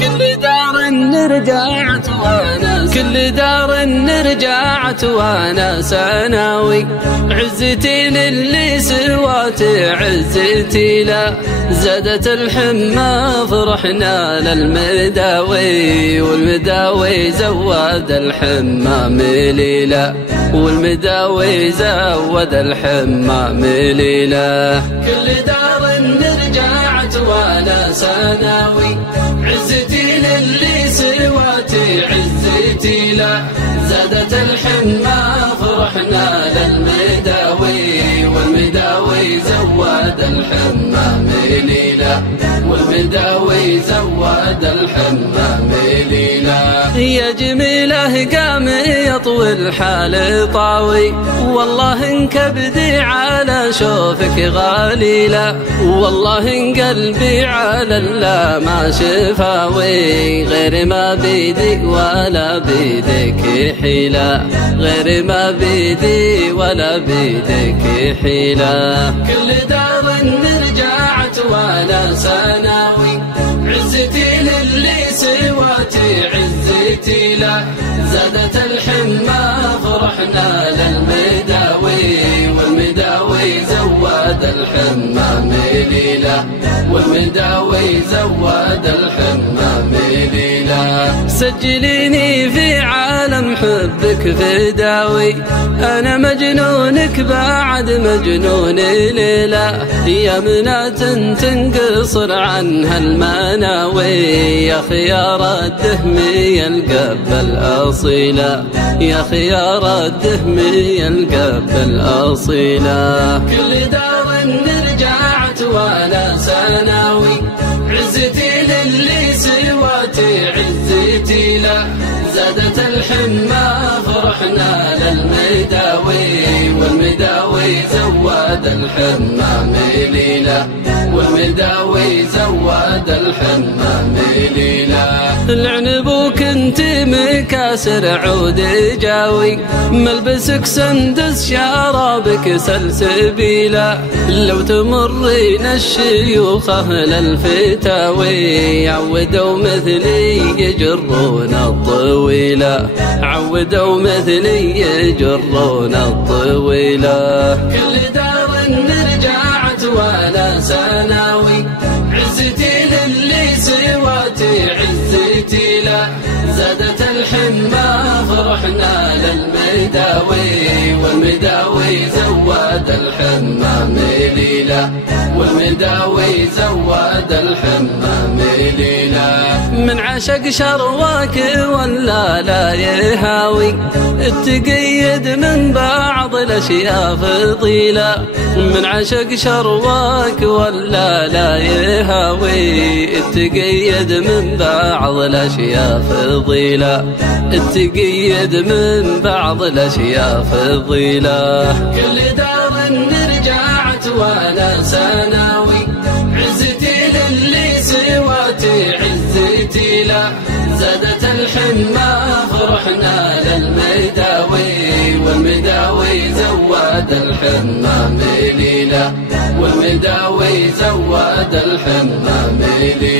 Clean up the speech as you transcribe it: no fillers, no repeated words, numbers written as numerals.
كل دار نرجعت وانا كل دار نرجعت وانا سناوي عزتي للي سواتي عزتي لا زادت الحمى فرحنا للمداوي والمداوي زود الحمى مليلا والمداوي زود الحمى مليلا كل دار نرجعت وانا سناوي عزتي للي سواتي عزتي لا زادت الحمى فرحنا للمداوي والمداوي زود الحمى مليلا والمداوي زود الحمى مليلا يا جميله قام يطوي حال طاوي والله ان كبدي على شوفك غاليلا والله ان قلبي على الله ما شفاوي غير ما بيدي ولا بيدك حيلة غير ما بيدي ولا بيدك حيلة كل دار نرجعت وانا سناوي عزتي للي سواتي عزتي لا زادت الحمى فرحنا للمداوي والمداوي زود الحمى مليلا والمداوي زود الحمى مليلا سجليني في عالم حبك فداوي أنا مجنونك بعد مجنون ليلى يا مناة تنقصر عنها المناوي يا خيار الدهمي القب الأصيلة يا خيار الدهمي القب الأصيلة كل دار نرجعت وانا سناوي عزتي للي سواتي عزتي لا زادت الحمى فرحنا للمداوي والمداوي زود الحمى مليلا والمداوي زود الحمى مليلا العنبوك انت مكاسر عود جاوي ملبسك سندس شرابك سلسبيلا لو تمرين الشيوخ اهل الفتاوي عودوا مثلي يجرون الطويلة عودوا مثلي يجرون الطويلة كل دار نرجعت وانا سناوي عزتي للي سواتي عزتي لا زادت الحمى فرحنا للمداوي والمداوي زود الحمى مليلا والمداوي زود الحمى مليلا من عشق شرواك ولا لا يهاوي التقيد من بعض الاشياء فضيلة من عشق شرواك ولا لا يهاوي التقيد من بعض الاشياء فضيلة التقيد من بعض الاشياء فضيلة كل دار نرجعت وانا سناوي عزتي للي سواتي عزتي لا زادت الحمى فرحنا للمداوي والمداوي زود الحمى مليلا والمداوي زود الحمى مليلا